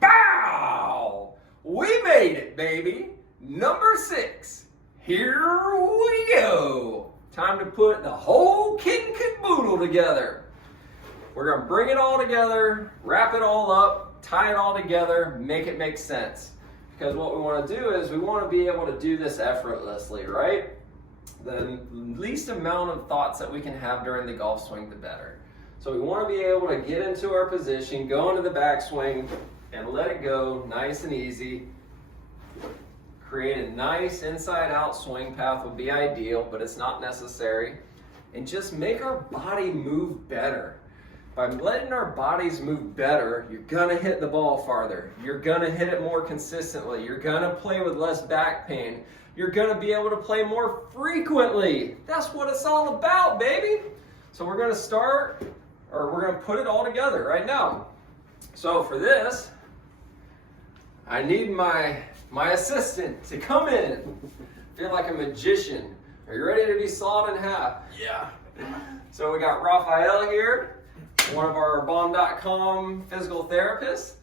Bow! We made it, baby. Number 6. Here we go. Time to put the whole kit and caboodle together. We're going to bring it all together, wrap it all up, tie it all together, make it make sense. Because what we want to do is we want to be able to do this effortlessly, right? The least amount of thoughts that we can have during the golf swing, the better. So we want to be able to get into our position, go into the backswing, and let it go nice and easy. Create a nice inside-out swing path would be ideal, but it's not necessary. And just make our body move better. By letting our bodies move better, you're gonna hit the ball farther. You're gonna hit it more consistently. You're gonna play with less back pain. You're gonna be able to play more frequently. That's what it's all about, baby. So we're gonna start, or we're gonna put it all together right now. So for this, I need my assistant to come in. Feel like a magician. Are you ready to be sawed in half? Yeah. So we got Raphael here, one of our bomb.com physical therapists.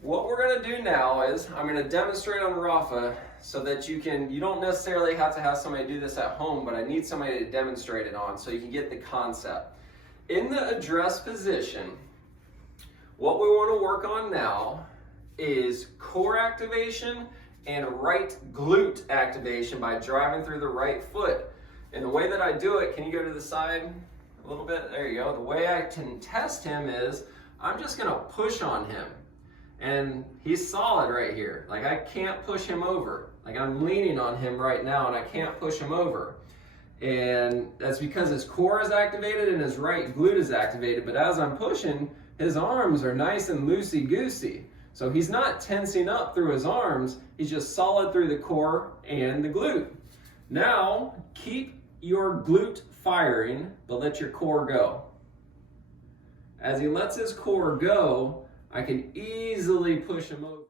What we're going to do now is I'm going to demonstrate on Rafa so that you don't necessarily have to have somebody do this at home, but I need somebody to demonstrate it on so you can get the concept. In the address position, what we want to work on now is core activation and right glute activation by driving through the right foot. And the way that I do it, can you go to the side a little bit? There you go. The way I can test him is I'm just going to push on him. And he's solid right here. Like I can't push him over. Like I'm leaning on him right now and I can't push him over. And that's because his core is activated and his right glute is activated. But as I'm pushing, his arms are nice and loosey-goosey. So he's not tensing up through his arms, he's just solid through the core and the glute. Now, keep your glute firing, but let your core go. As he lets his core go, I can easily push him over.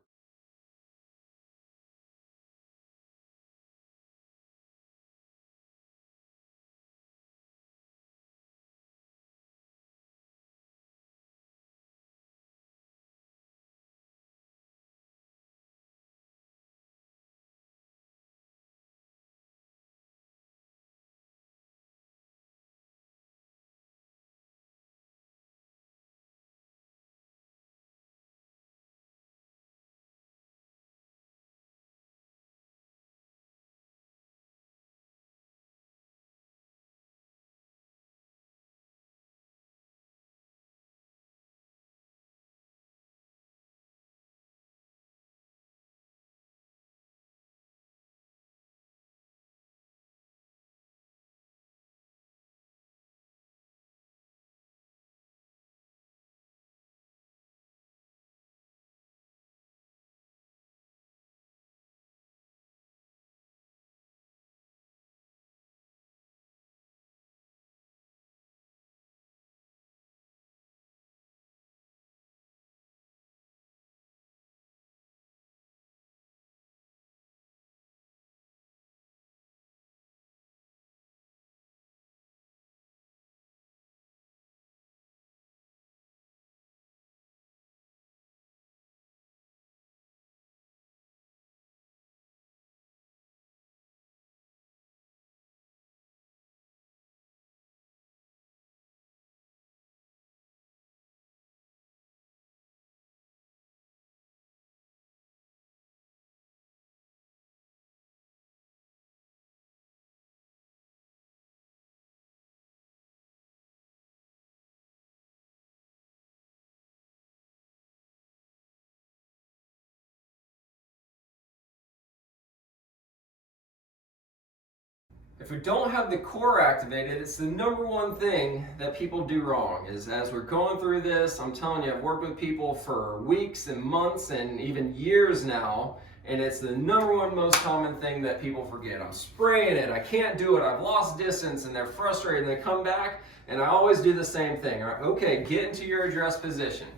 If we don't have the core activated, it's the number one thing that people do wrong. Is as we're going through this, I'm telling you, I've worked with people for weeks and months and even years now, and it's the number one most common thing that people forget. I'm spraying it, I can't do it, I've lost distance, and they're frustrated, and they come back, and I always do the same thing. All right, okay, get into your address position.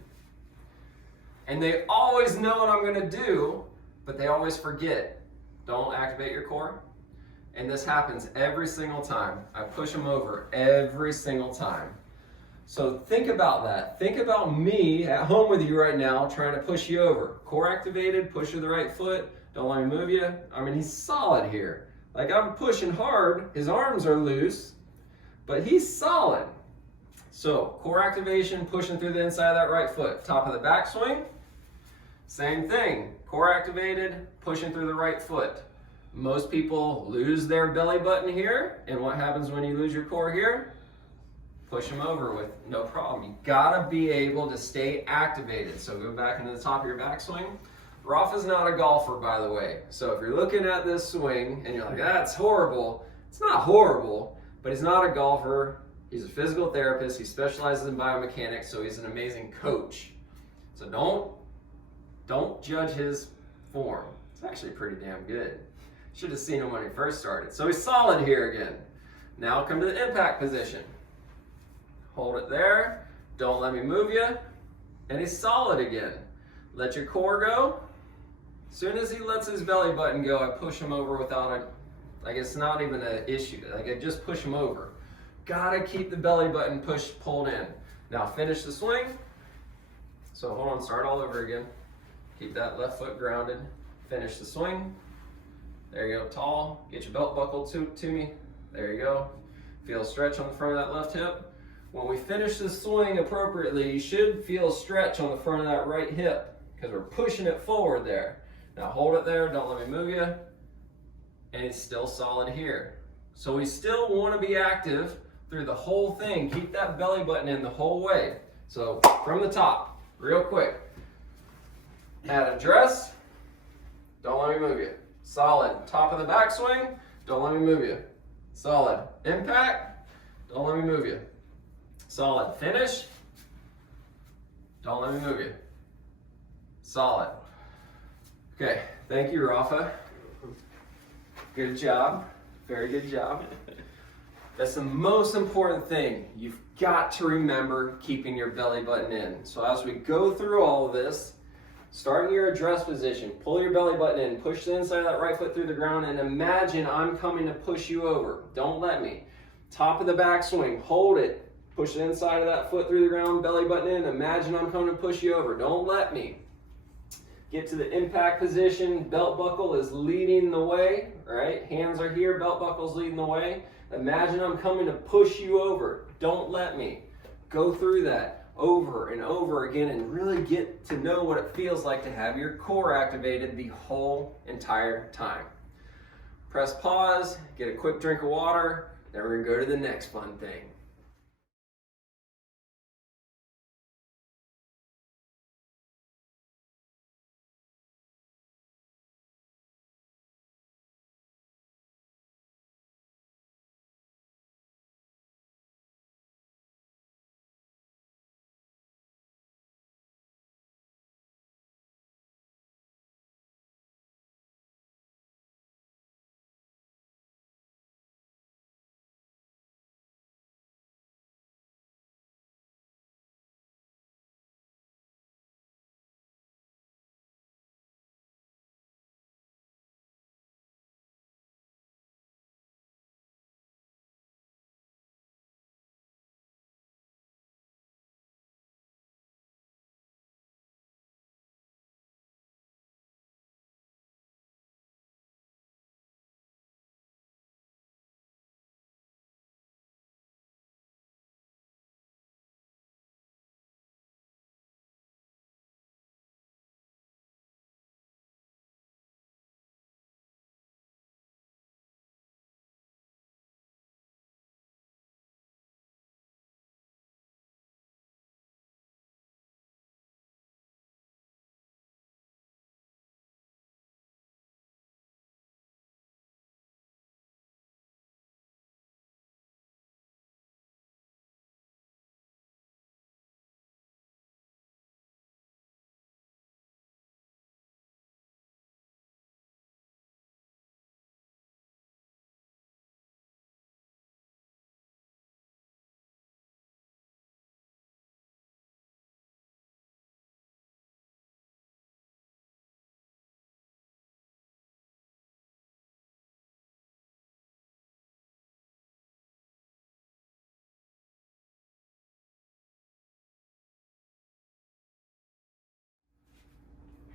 And they always know what I'm gonna do, but they always forget. Don't activate your core. And this happens every single time. I push them over every single time. So think about that. Think about me at home with you right now trying to push you over. Core activated, push with the right foot. Don't let me move you. I mean, he's solid here. Like I'm pushing hard, his arms are loose, but he's solid. So core activation, pushing through the inside of that right foot. Top of the backswing, same thing. Core activated, pushing through the right foot. Most people lose their belly button here, and what happens when you lose your core here? Push them over with no problem. You gotta be able to stay activated. So go back into the top of your backswing. Rafa's not a golfer, by the way. So if you're looking at this swing and you're like, that's horrible, it's not horrible, but he's not a golfer. He's a physical therapist. He specializes in biomechanics, so he's an amazing coach. So don't judge his form. It's actually pretty damn good. Should have seen him when he first started. So he's solid here again. Now come to the impact position. Hold it there. Don't let me move you. And he's solid again. Let your core go. As soon as he lets his belly button go, I push him over without like it's not even an issue. Like I just push him over. Gotta keep the belly button pulled in. Now finish the swing. So hold on, start all over again. Keep that left foot grounded. Finish the swing. There you go, tall. Get your belt buckle to me. There you go. Feel a stretch on the front of that left hip. When we finish the swing appropriately, you should feel a stretch on the front of that right hip because we're pushing it forward there. Now hold it there, don't let me move you. And it's still solid here. So we still want to be active through the whole thing. Keep that belly button in the whole way. So from the top, real quick. Add address, don't let me move you. Solid. Top of the backswing, don't let me move you. Solid. Impact, don't let me move you. Solid. Finish, don't let me move you. Solid. Okay, thank you, Rafa. Good job. Very good job. That's the most important thing. You've got to remember keeping your belly button in. So as we go through all of this, start in your address position, pull your belly button in, push the inside of that right foot through the ground, and imagine I'm coming to push you over. Don't let me. Top of the backswing, hold it. Push the inside of that foot through the ground, belly button in. Imagine I'm coming to push you over. Don't let me. Get to the impact position. Belt buckle is leading the way, right? Hands are here, belt buckle's leading the way. Imagine I'm coming to push you over. Don't let me. Go through that over and over again and really get to know what it feels like to have your core activated the whole entire time. Press pause, get a quick drink of water, then we're gonna go to the next fun thing.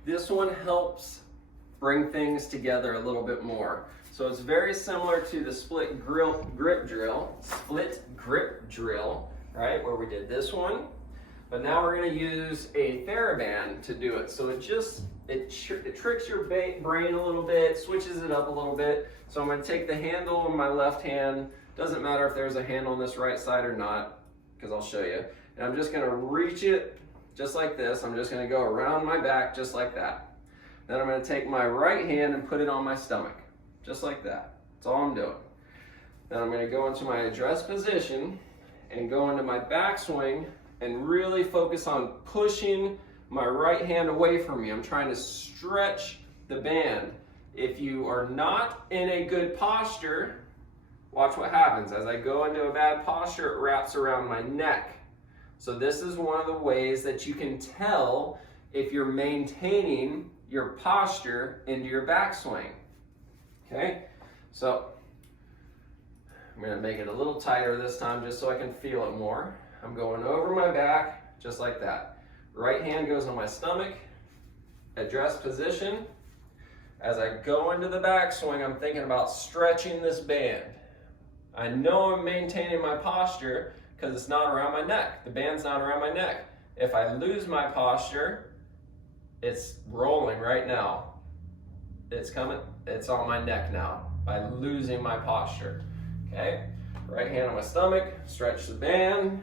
This one helps bring things together a little bit more. So it's very similar to the split grip drill, right? Where we did this one. But now we're going to use a TheraBand to do it. So it tricks your brain a little bit, switches it up a little bit. So I'm going to take the handle in my left hand. Doesn't matter if there's a handle on this right side or not, because I'll show you. And I'm just going to reach it just like this. I'm just going to go around my back just like that. Then I'm going to take my right hand and put it on my stomach, just like that. That's all I'm doing. Then I'm going to go into my address position and go into my backswing and really focus on pushing my right hand away from me. I'm trying to stretch the band. If you are not in a good posture, watch what happens. As I go into a bad posture, it wraps around my neck. So this is one of the ways that you can tell if you're maintaining your posture into your backswing. Okay, so I'm going to make it a little tighter this time just so I can feel it more. I'm going over my back just like that. Right hand goes on my stomach, address position. As I go into the backswing, I'm thinking about stretching this band. I know I'm maintaining my posture because it's not around my neck. The band's not around my neck. If I lose my posture, it's rolling right now. It's coming, it's on my neck now by losing my posture. Okay, right hand on my stomach, stretch the band,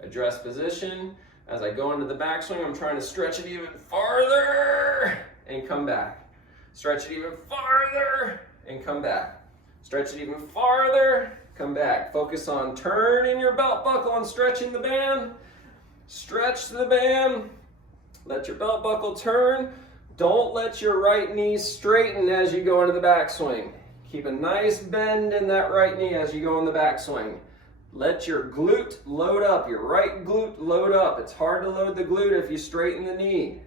address position. As I go into the backswing, I'm trying to stretch it even farther and come back. Stretch it even farther and come back. Stretch it even farther, come back. Focus on turning your belt buckle and stretching the band. Stretch the band. Let your belt buckle turn. Don't let your right knee straighten as you go into the backswing. Keep a nice bend in that right knee as you go in the backswing. Let your glute load up, your right glute load up. It's hard to load the glute if you straighten the knee.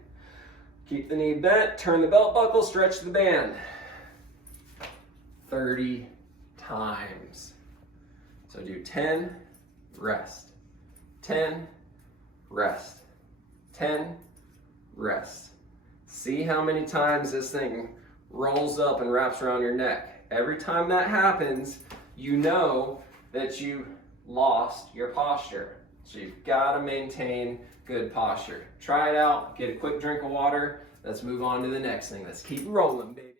Keep the knee bent, turn the belt buckle, stretch the band. 30 times. So do 10, rest. 10, rest. 10, rest. See how many times this thing rolls up and wraps around your neck. Every time that happens, you know that you lost your posture. So you've got to maintain good posture. Try it out, get a quick drink of water. Let's move on to the next thing. Let's keep rolling, baby.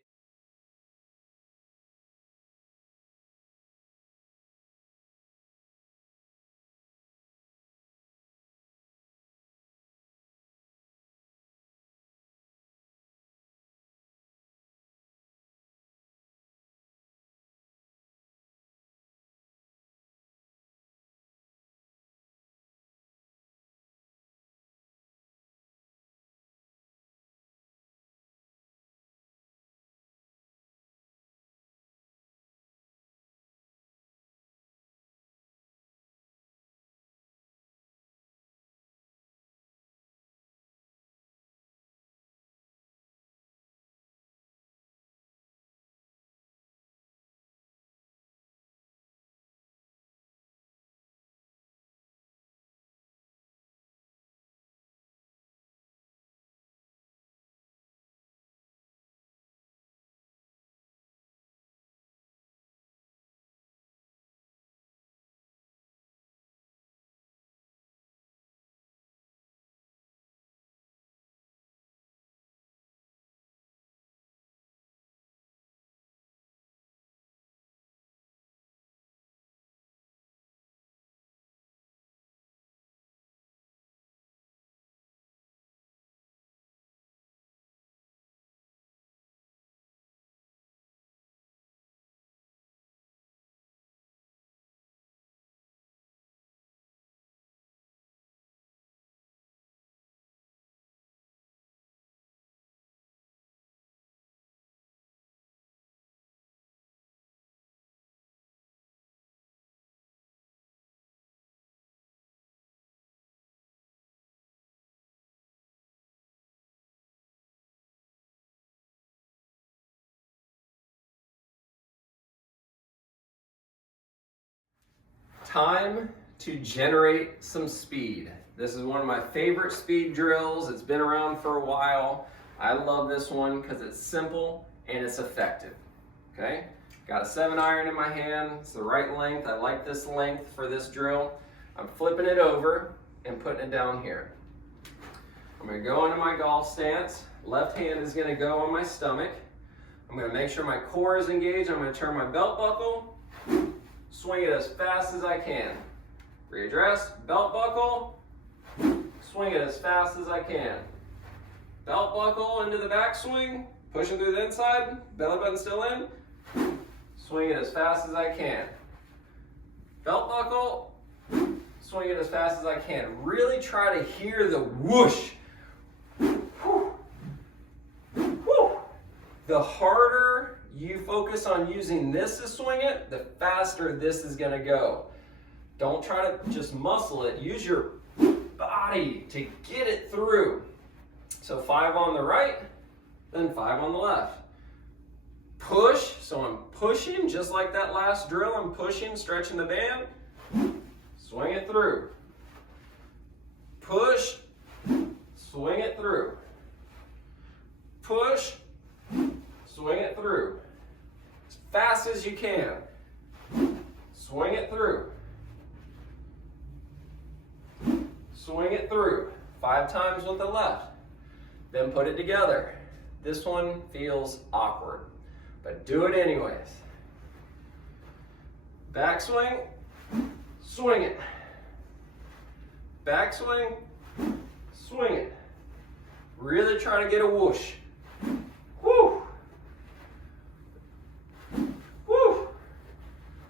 Time to generate some speed. This is one of my favorite speed drills. It's been around for a while. I love this one because it's simple and it's effective. Okay? Got a 7-iron in my hand. It's the right length. I like this length for this drill. I'm flipping it over and putting it down here. I'm going to go into my golf stance. Left hand is going to go on my stomach. I'm going to make sure my core is engaged. I'm going to turn my belt buckle, swing it as fast as I can. Readdress, belt buckle, swing it as fast as I can. Belt buckle into the backswing, pushing through the inside, belly button still in. Swing it as fast as I can. Belt buckle, swing it as fast as I can. Really try to hear the whoosh. Whew. Whew. The harder you focus on using this to swing it, the faster this is going to go. Don't try to just muscle it. Use your body to get it through. So 5 on the right, then 5 on the left. Push, so I'm pushing just like that last drill. I'm pushing, stretching the band. Swing it through. Push, swing it through. Push, swing it through. As fast as you can. Swing it through. Swing it through. 5 times with the left. Then put it together. This one feels awkward, but do it anyways. Backswing, swing it. Backswing, swing it. Really try to get a whoosh. Woo! Woo!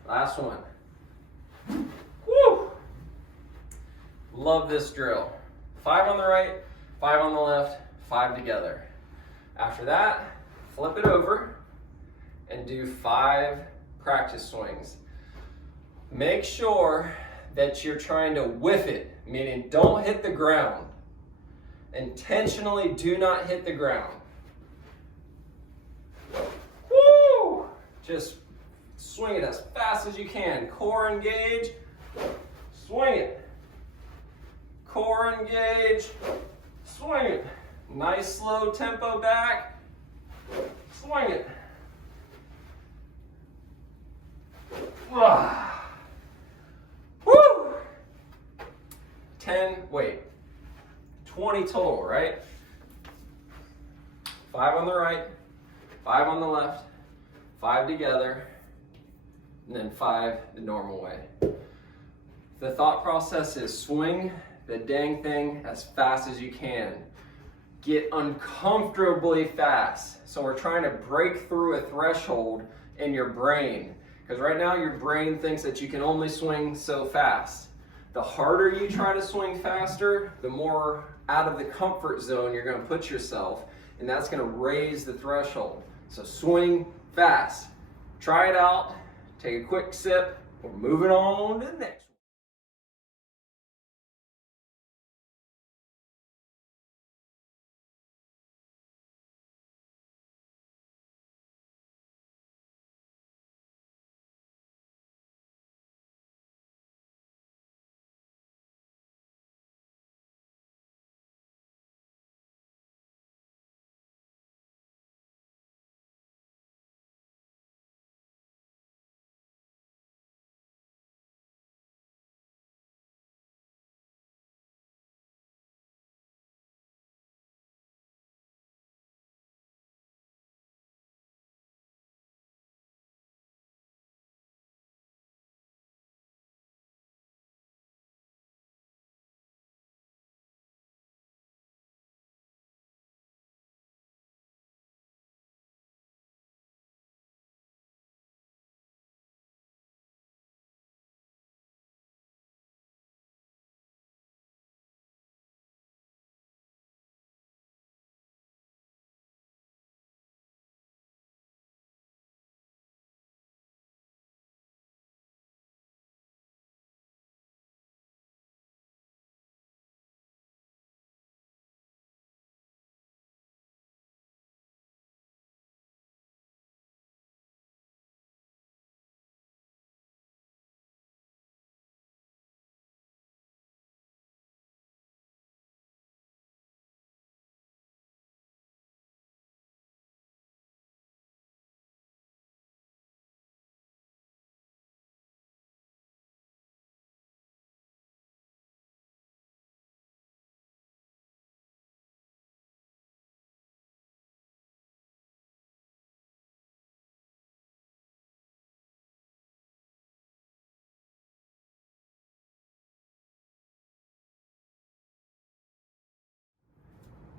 Last one. Woo! Love this drill. 5 on the right, 5 on the left, 5 together. After that, flip it over and do 5 practice swings. Make sure that you're trying to whiff it, meaning don't hit the ground. Intentionally do not hit the ground. Woo! Just swing it as fast as you can. Core engage, swing it. Core engage, swing it. Nice slow tempo back, swing it. Woo! 20 total, right? 5 on the right, 5 on the left, 5 together, and then 5 the normal way. The thought process is swing the dang thing as fast as you can. Get uncomfortably fast. So we're trying to break through a threshold in your brain. Because right now your brain thinks that you can only swing so fast. The harder you try to swing faster, the more out of the comfort zone you're going to put yourself. And that's going to raise the threshold. So swing fast. Try it out. Take a quick sip. We're moving on to the next.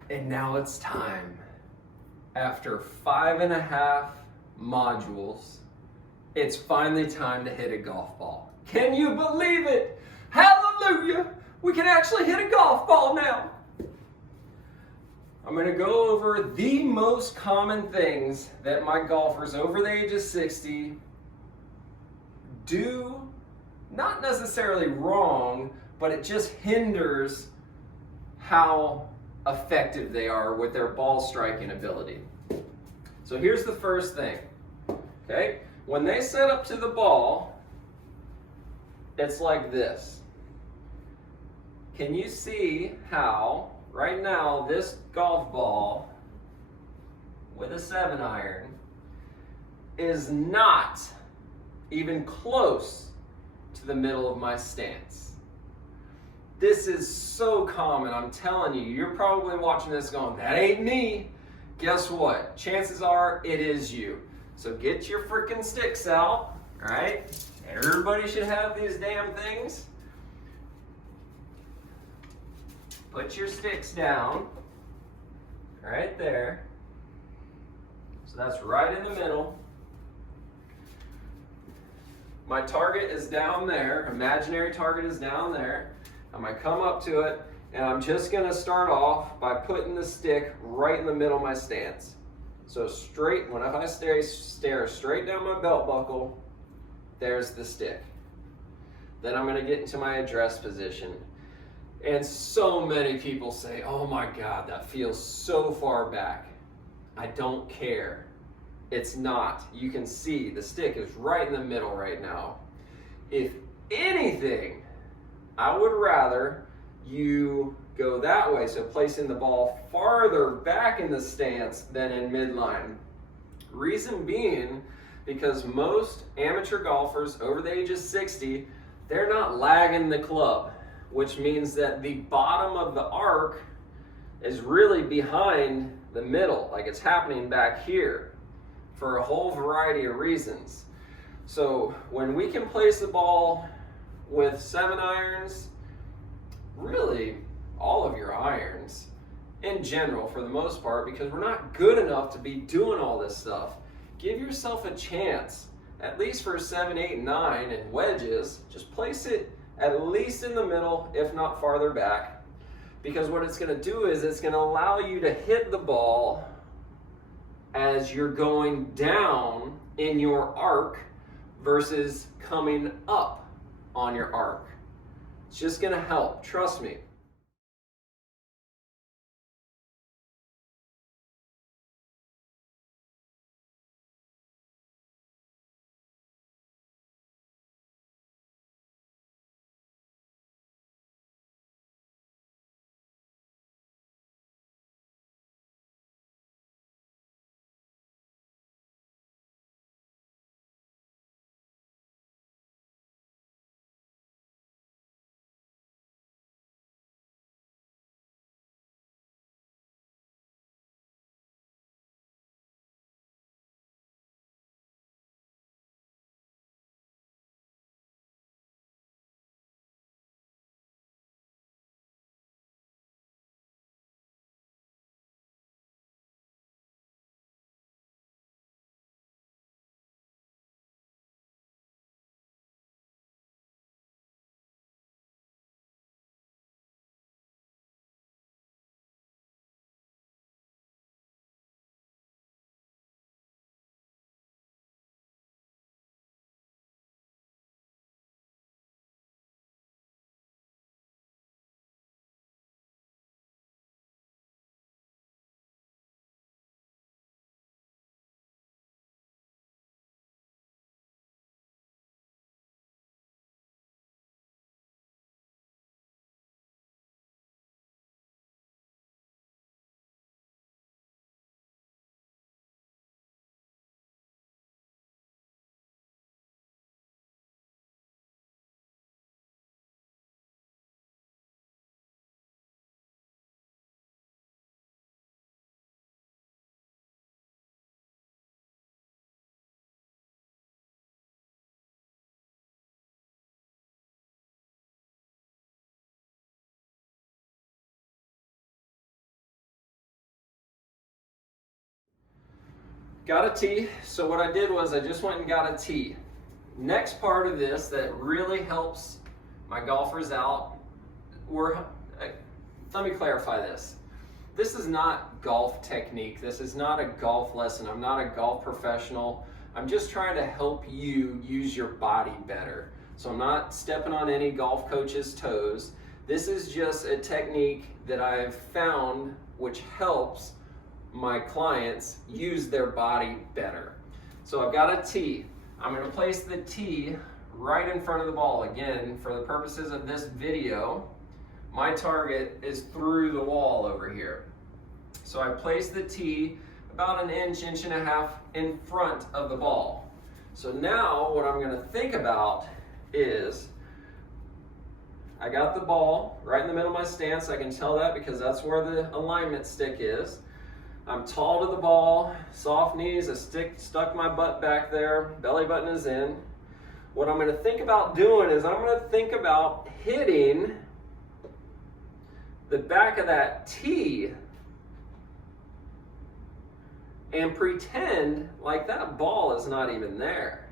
And now it's time. After 5.5 modules, it's finally time to hit a golf ball. Can you believe it? Hallelujah! We can actually hit a golf ball now. I'm going to go over the most common things that my golfers over the age of 60 do, not necessarily wrong, but it just hinders how effective they are with their ball striking ability. So here's the first thing, okay? When they set up to the ball, it's like this. Can you see how right now this golf ball with a 7-iron is not even close to the middle of my stance? This is so common, I'm telling you. You're probably watching this going, that ain't me. Guess what? Chances are it is you. So get your freaking sticks out, all right? Everybody should have these damn things. Put your sticks down, right there. So that's right in the middle. My target is down there, imaginary target is down there. I'm gonna come up to it, and I'm just gonna start off by putting the stick right in the middle of my stance. So straight, if I stare straight down my belt buckle, there's the stick. Then I'm gonna get into my address position. And so many people say, oh my God, that feels so far back. I don't care. It's not. You can see the stick is right in the middle right now. If anything, I would rather you go that way, so placing the ball farther back in the stance than in midline. Reason being, because most amateur golfers over the age of 60, they're not lagging the club, which means that the bottom of the arc is really behind the middle, like it's happening back here for a whole variety of reasons. So when we can place the ball with 7-irons, really all of your irons in general for the most part, because we're not good enough to be doing all this stuff. Give yourself a chance, at least for 7, 8, 9 and wedges. Just place it at least in the middle, if not farther back, because what it's going to do is it's going to allow you to hit the ball as you're going down in your arc versus coming up on your arc. It's just going to help, trust me. Got a tee. So what I did was I just went and got a tee. Next part of this that really helps my golfers out, let me clarify this. This is not golf technique. This is not a golf lesson. I'm not a golf professional. I'm just trying to help you use your body better. So I'm not stepping on any golf coach's toes. This is just a technique that I've found which helps my clients use their body better. So I've got a tee. I'm going to place the tee right in front of the ball. Again, for the purposes of this video, my target is through the wall over here. So I place the tee about an inch, inch and a half in front of the ball. So now what I'm going to think about is I got the ball right in the middle of my stance. I can tell that because that's where the alignment stick is. I'm tall to the ball, soft knees, I stuck my butt back there, belly button is in. What I'm going to think about doing is I'm going to think about hitting the back of that tee and pretend like that ball is not even there.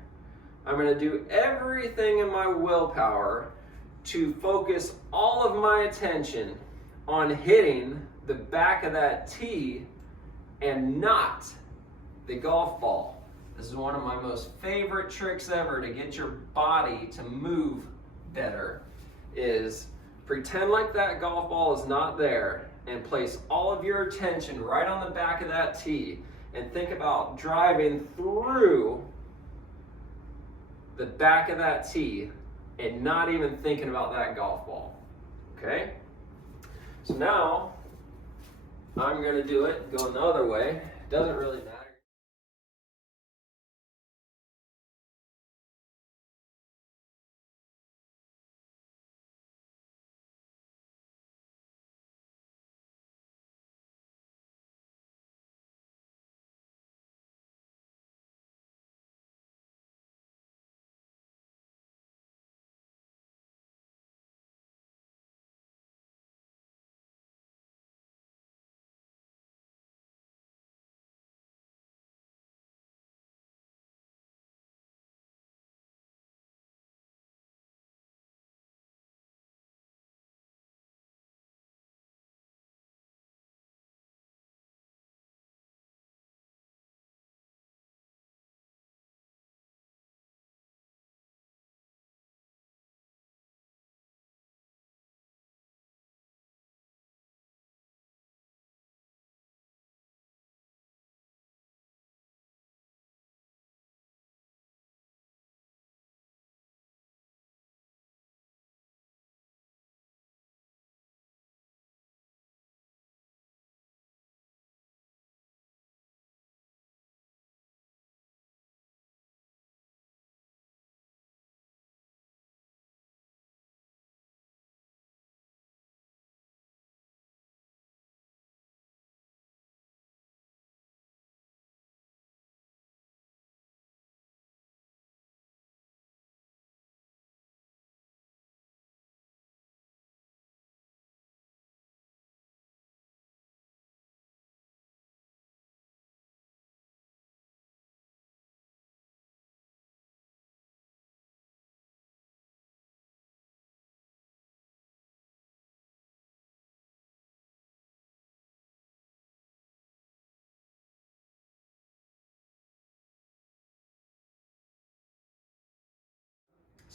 I'm going to do everything in my willpower to focus all of my attention on hitting the back of that tee and not the golf ball. This is one of my most favorite tricks ever to get your body to move better, is pretend like that golf ball is not there and place all of your attention right on the back of that tee and think about driving through the back of that tee and not even thinking about that golf ball. Okay? So now I'm going to do it going the other way. Doesn't really matter.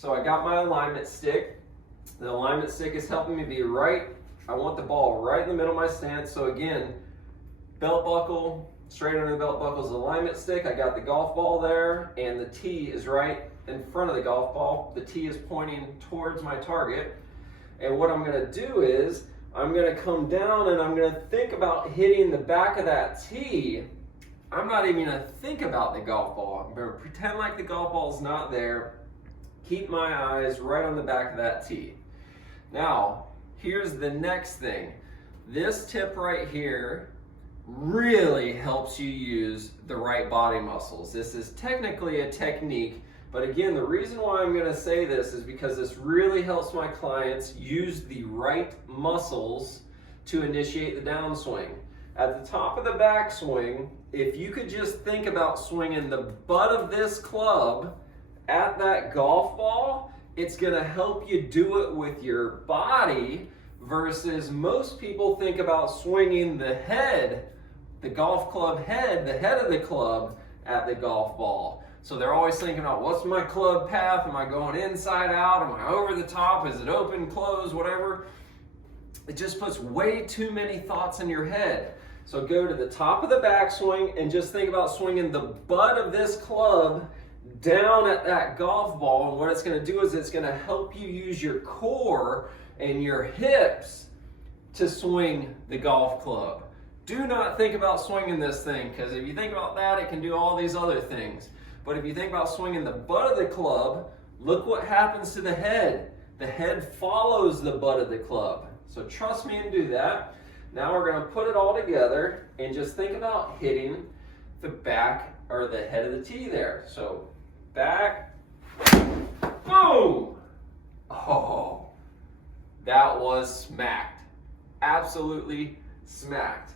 So I got my alignment stick. The alignment stick is helping me be right. I want the ball right in the middle of my stance. So again, belt buckle, straight under the belt buckle is the alignment stick. I got the golf ball there, and the tee is right in front of the golf ball. The tee is pointing towards my target. And what I'm gonna do is, I'm gonna come down and I'm gonna think about hitting the back of that tee. I'm not even gonna think about the golf ball. I'm gonna pretend like the golf ball's not there. Keep my eyes right on the back of that tee. Now, here's the next thing. This tip right here really helps you use the right body muscles. This is technically a technique, but again, the reason why I'm gonna say this is because this really helps my clients use the right muscles to initiate the downswing. At the top of the backswing, if you could just think about swinging the butt of this club at that golf ball, it's going to help you do it with your body versus most people think about swinging the head, the golf club head, the head of the club at the golf ball. So they're always thinking about, what's my club path? Am I going inside out? Am I over the top? Is it open, closed, whatever? It just puts way too many thoughts in your head. So go to the top of the backswing and just think about swinging the butt of this club down at that golf ball. And what it's going to do is it's going to help you use your core and your hips to swing the golf club. Do not think about swinging this thing, because if you think about that, it can do all these other things. But if you think about swinging the butt of the club, look what happens to the head. The head follows the butt of the club. So trust me and do that. Now we're going to put it all together and just think about hitting the back or the head of the tee there. So back, boom! Oh, that was smacked. Absolutely smacked.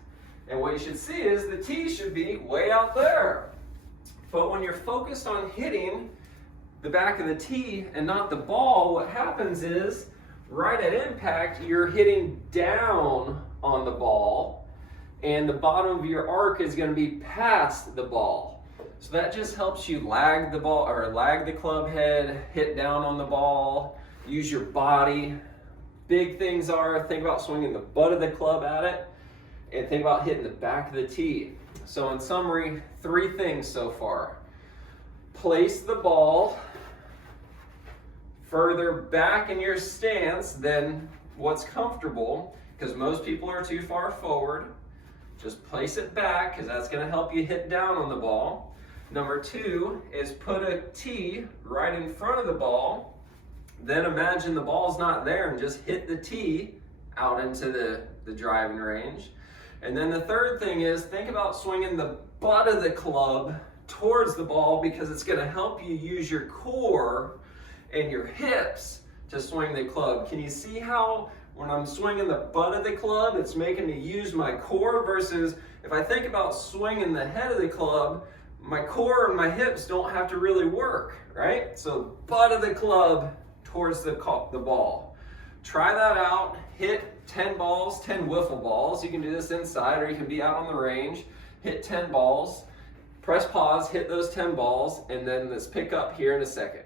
And what you should see is the tee should be way out there. But when you're focused on hitting the back of the tee and not the ball, what happens is right at impact, you're hitting down on the ball, and the bottom of your arc is going to be past the ball. So that just helps you lag the ball, or lag the club head, hit down on the ball, use your body. Big things are, think about swinging the butt of the club at it, and think about hitting the back of the tee. So in summary, 3 things so far. Place the ball further back in your stance than what's comfortable, because most people are too far forward. Just place it back, because that's going to help you hit down on the ball. Number 2 is put a tee right in front of the ball. Then imagine the ball's not there and just hit the tee out into the driving range. And then the third thing is think about swinging the butt of the club towards the ball, because it's going to help you use your core and your hips to swing the club. Can you see how when I'm swinging the butt of the club, it's making me use my core, versus if I think about swinging the head of the club, my core and my hips don't have to really work, right? So butt of the club towards the ball. Try that out. Hit 10 balls, 10 wiffle balls. You can do this inside, or you can be out on the range. Hit 10 balls. Press pause, hit those 10 balls, and then let's pick up here in a second.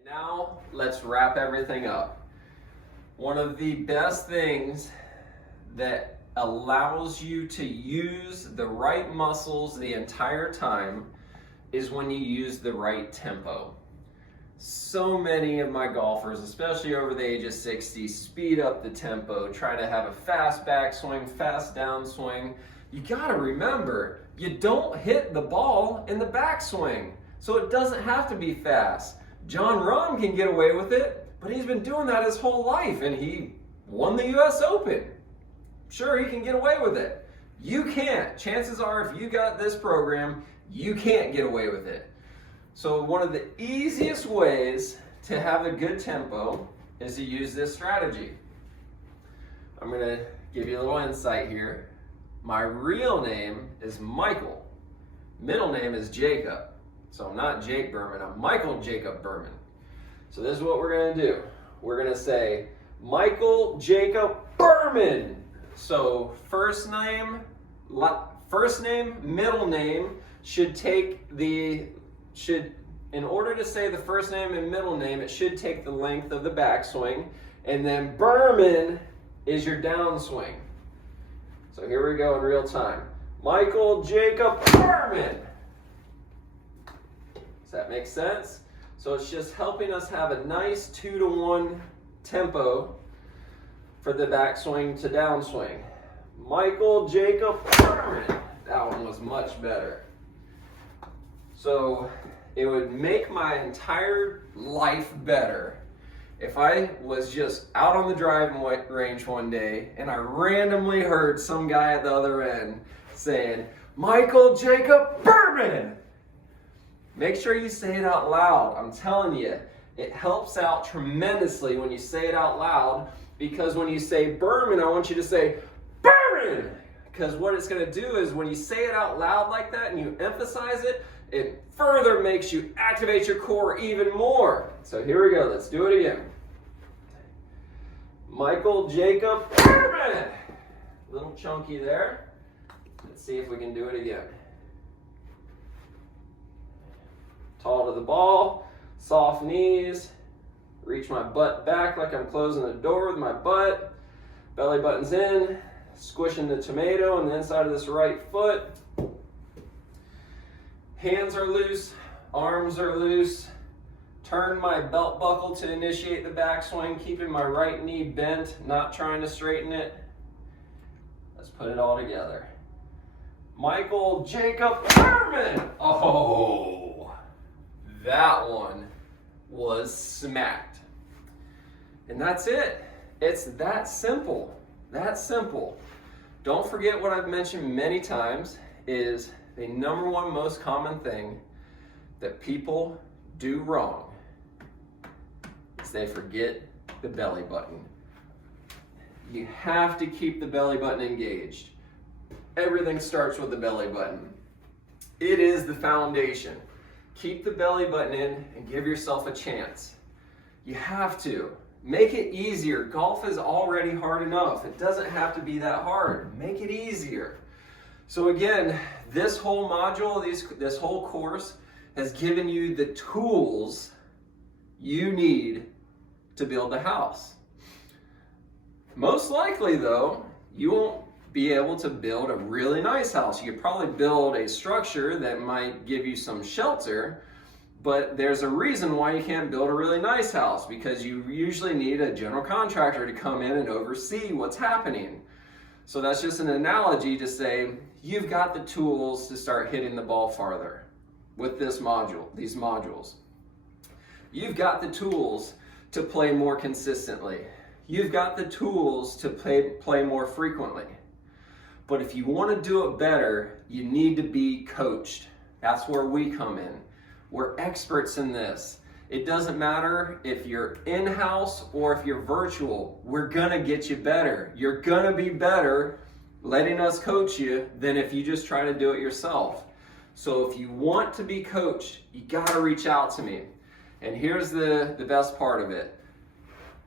And now let's wrap everything up. One of the best things that allows you to use the right muscles the entire time is when you use the right tempo. So many of my golfers, especially over the age of 60, speed up the tempo, try to have a fast backswing, fast downswing. You gotta remember, you don't hit the ball in the backswing, so it doesn't have to be fast. John Rahm can get away with it, but he's been doing that his whole life, and he won the US Open. Sure, he can get away with it. You can't. Chances are, if you got this program, you can't get away with it. So one of the easiest ways to have a good tempo is to use this strategy. I'm going to give you a little insight here. My real name is Michael. Middle name is Jacob. So I'm not Jake Berman, I'm Michael Jacob Berman. So this is what we're going to do. We're going to say Michael Jacob Berman. So first name, middle name in order to say the first name and middle name, it should take the length of the backswing, and then Berman is your downswing. So here we go in real time. Michael Jacob Berman. Does that make sense? So it's just helping us have a nice 2-to-1 tempo for the backswing to downswing. Michael Jacob Berman. That one was much better. So it would make my entire life better if I was just out on the driving range one day and I randomly heard some guy at the other end saying, Michael Jacob Berman. Make sure you say it out loud. I'm telling you, it helps out tremendously when you say it out loud, because when you say Berman, I want you to say Berman. Because what it's going to do is when you say it out loud like that and you emphasize it, it further makes you activate your core even more. So here we go. Let's do it again. Michael Jacob Berman. A little chunky there. Let's see if we can do it again. Tall to the ball, soft knees, reach my butt back like I'm closing the door with my butt, belly button's in, squishing the tomato on the inside of this right foot. Hands are loose, arms are loose. Turn my belt buckle to initiate the backswing, keeping my right knee bent, not trying to straighten it. Let's put it all together. Michael Jacob Berman. Oh, that one was smacked. And that's it. It's that simple. That simple. Don't forget what I've mentioned many times is the number one most common thing that people do wrong is they forget the belly button. You have to keep the belly button engaged. Everything starts with the belly button. It is the foundation. Keep the belly button in and give yourself a chance. You have to. Make it easier. Golf is already hard enough. It doesn't have to be that hard. Make it easier. So again, this whole module, this whole course has given you the tools you need to build a house. Most likely though, you won't be able to build a really nice house. You could probably build a structure that might give you some shelter, but there's a reason why you can't build a really nice house, because you usually need a general contractor to come in and oversee what's happening. So that's just an analogy to say you've got the tools to start hitting the ball farther with this module, these modules. You've got the tools to play more consistently. You've got the tools to play more frequently. But if you want to do it better, you need to be coached. That's where we come in. We're experts in this. It doesn't matter if you're in-house or if you're virtual. We're gonna get you better. You're gonna be better letting us coach you than if you just try to do it yourself. So if you want to be coached, you gotta reach out to me. And here's the best part of it.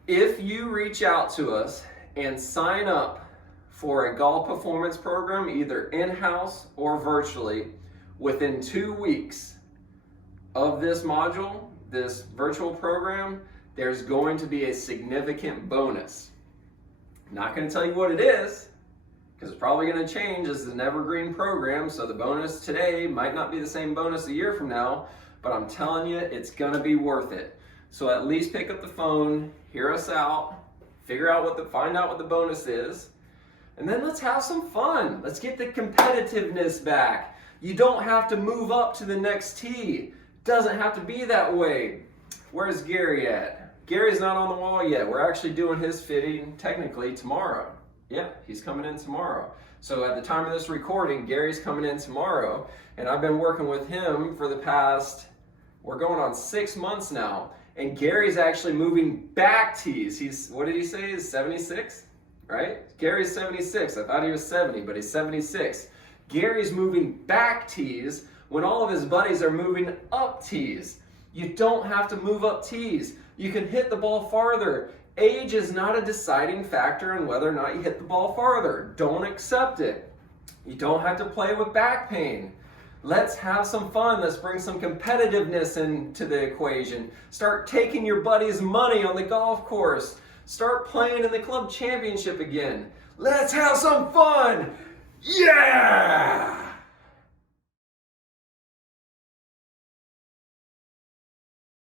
If you reach out to us and sign up for a golf performance program, either in-house or virtually, within 2 weeks of this module, this virtual program, there's going to be a significant bonus. I'm not going to tell you what it is, because it's probably going to change as an evergreen program, so the bonus today might not be the same bonus a year from now, but I'm telling you, it's going to be worth it. So at least pick up the phone, hear us out, find out what the bonus is, and then let's have some fun. Let's get the competitiveness back. You don't have to move up to the next tee. Doesn't have to be that way. Where's Gary at? Gary's not on the wall yet. We're actually doing his fitting technically tomorrow. Yeah, he's coming in tomorrow. So at the time of this recording, Gary's coming in tomorrow, and I've been working with him for the past, we're going on 6 months now, and Gary's actually moving back tees. He's, what did he say, he's 76, right? Gary's 76, I thought he was 70, but he's 76. Gary's moving back tees when all of his buddies are moving up tees. You don't have to move up tees. You can hit the ball farther. Age is not a deciding factor in whether or not you hit the ball farther. Don't accept it. You don't have to play with back pain. Let's have some fun. Let's bring some competitiveness into the equation. Start taking your buddies' money on the golf course. Start playing in the club championship again. Let's have some fun. Yeah!